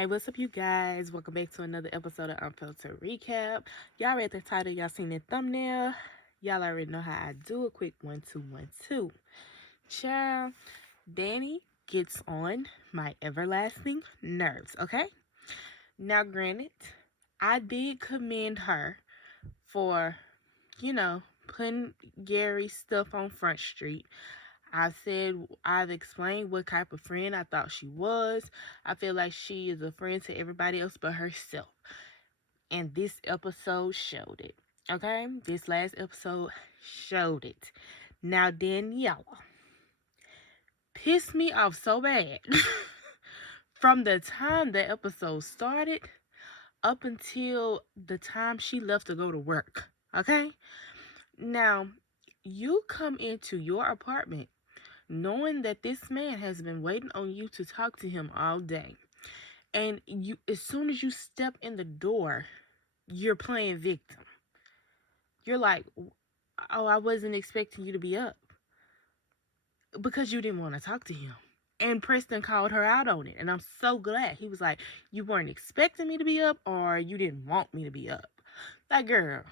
Hey, what's up, you guys? Welcome back to another episode of Unfiltered Recap. Y'all read the title, y'all seen the thumbnail. Y'all already know how I do a quick 1-2-1-2. Child, Danny gets on my everlasting nerves, okay? Now, granted, I did commend her for, putting Gary's stuff on Front Street. I've explained what type of friend I thought she was. I feel like she is a friend to everybody else but herself. And this episode showed it. Okay? This last episode showed it. Now, Daniela pissed me off so bad from the time the episode started up until the time she left to go to work. Okay? Now, you come into your apartment knowing that this man has been waiting on you to talk to him all day. And you, as soon as you step in the door, you're playing victim. You're like, oh, I wasn't expecting you to be up. Because you didn't want to talk to him. And Preston called her out on it. And I'm so glad. He was like, you weren't expecting me to be up, or you didn't want me to be up. Like, girl,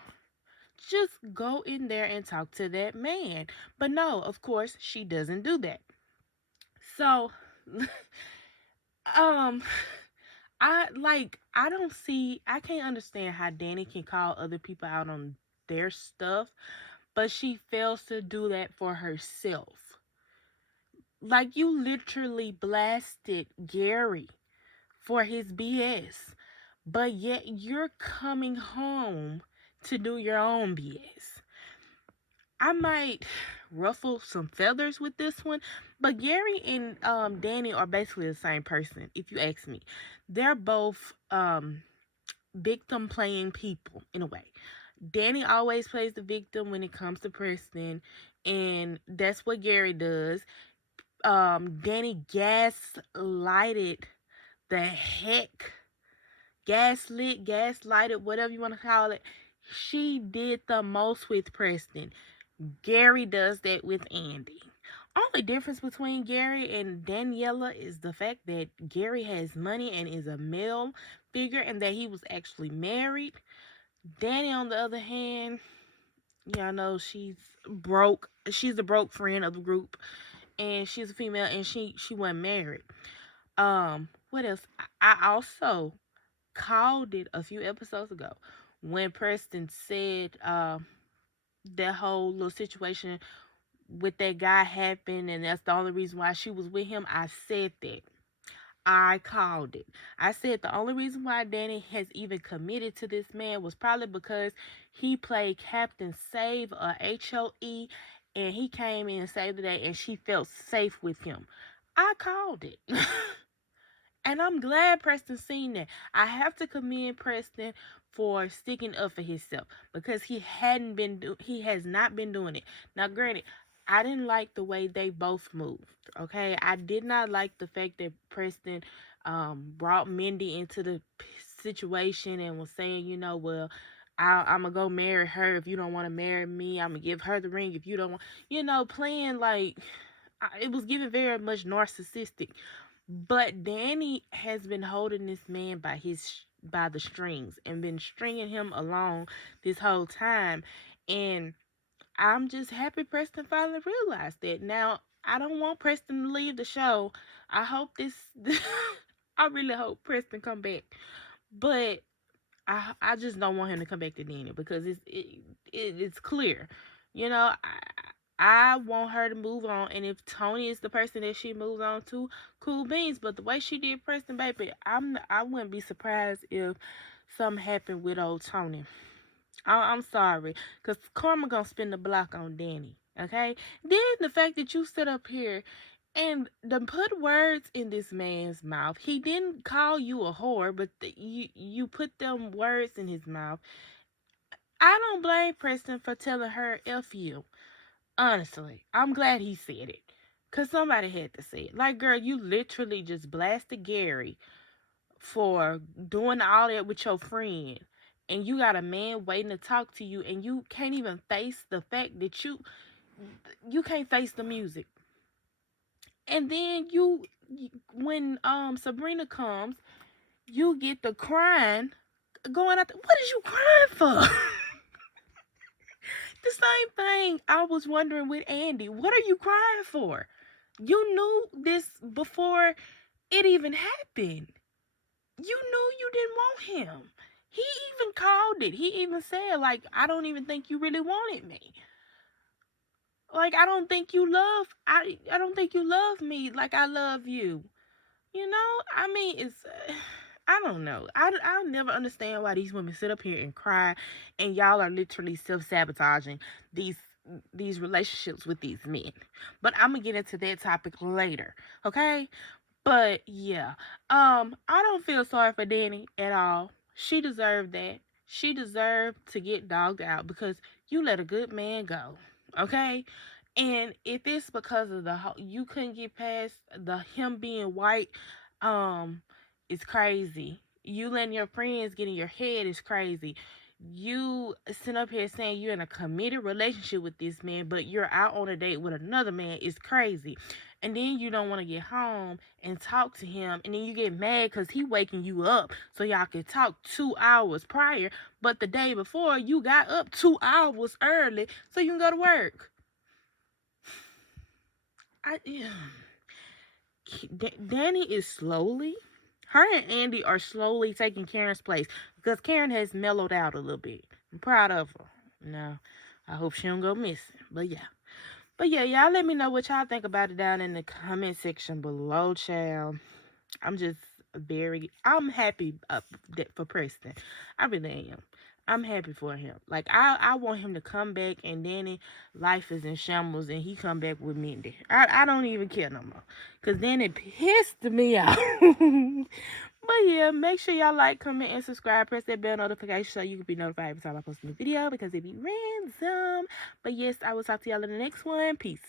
just go in there and talk to that man. But no, of course, she doesn't do that. So, I can't understand how Danny can call other people out on their stuff, but she fails to do that for herself. Like, you literally blasted Gary for his BS, but yet you're coming home to do your own BS. I might ruffle some feathers with this one, but Gary and Danny are basically the same person, if you ask me. They're both victim playing people in a way. Danny always plays the victim when it comes to Preston, and that's what Gary does. Danny gaslighted the heck, gaslighted, whatever you want to call it. She did the most with Preston. Gary does that with Andy. Only difference between Gary and Daniela is the fact that Gary has money and is a male figure and that he was actually married. Danny, on the other hand, y'all know she's broke. She's the broke friend of the group, and she's a female, and she wasn't married. What else? I also called it a few episodes ago when Preston said that whole little situation with that guy happened, and that's the only reason why she was with him. I said that. I called it. I said the only reason why Danny has even committed to this man was probably because he played Captain Save, a HOE, and he came in and saved the day, and she felt safe with him. I called it. And I'm glad Preston seen that. I have to commend Preston for sticking up for himself because he has not been doing it. Now, granted, I didn't like the way they both moved. Okay, I did not like the fact that Preston brought Mindy into the situation and was saying, well, I'm gonna go marry her if you don't want to marry me. I'm gonna give her the ring if you don't want, playing like it was given very much narcissistic. But Danny has been holding this man by the strings and been stringing him along this whole time. And I'm just happy Preston finally realized that. Now, I don't want Preston to leave the show. I hope I really hope Preston come back. But I just don't want him to come back to Danny because it's clear. I want her to move on, and if Tony is the person that she moves on to, cool beans. But the way she did Preston, baby, I wouldn't be surprised if something happened with old Tony. I'm sorry, cause karma gonna spin the block on Danny. Okay. Then the fact that you sit up here and put words in this man's mouth. He didn't call you a whore, but you put them words in his mouth. I don't blame Preston for telling her F you. Honestly, I'm glad he said it. Because somebody had to say it. Like, girl, you literally just blasted Gary for doing all that with your friend. And you got a man waiting to talk to you. And you can't even face the fact that you can't face the music. And then when Sabrina comes, you get the crying going out. What is you crying for? The same thing I was wondering with Andy. What are you crying for? You knew this before it even happened. You knew you didn't want him. He even called it. He even said, like, I don't even think you really wanted me. Like, I don't think you love me like I love you. You know? I mean, it's I don't know. I'll never understand why these women sit up here and cry, and y'all are literally self-sabotaging these these relationships with these men. But I'm gonna get into that topic later, okay? But yeah, I don't feel sorry for Danny at all. She deserved that. She deserved to get dogged out because you let a good man go, okay? And if it's because of you couldn't get past the him being white, um, it's crazy. You letting your friends get in your head is crazy. You sit up here saying you're in a committed relationship with this man, but you're out on a date with another man is crazy. And then you don't want to get home and talk to him, and then you get mad because he waking you up so y'all can talk 2 hours prior, but the day before you got up 2 hours early so you can go to work. Danny is her and Andy are slowly taking Karen's place because Karen has mellowed out a little bit. I'm proud of her. No, I hope she don't go missing. But yeah, y'all let me know what y'all think about it down in the comment section below, child. I'm happy for Preston. I really am. I'm happy for him. Like, I want him to come back, and Danny life is in shambles, and he come back with Mindy. I don't even care no more. Because then it pissed me off. But yeah, make sure y'all like, comment, and subscribe. Press that bell notification so you can be notified every time I post a new video because it be random. But yes, I will talk to y'all in the next one. Peace.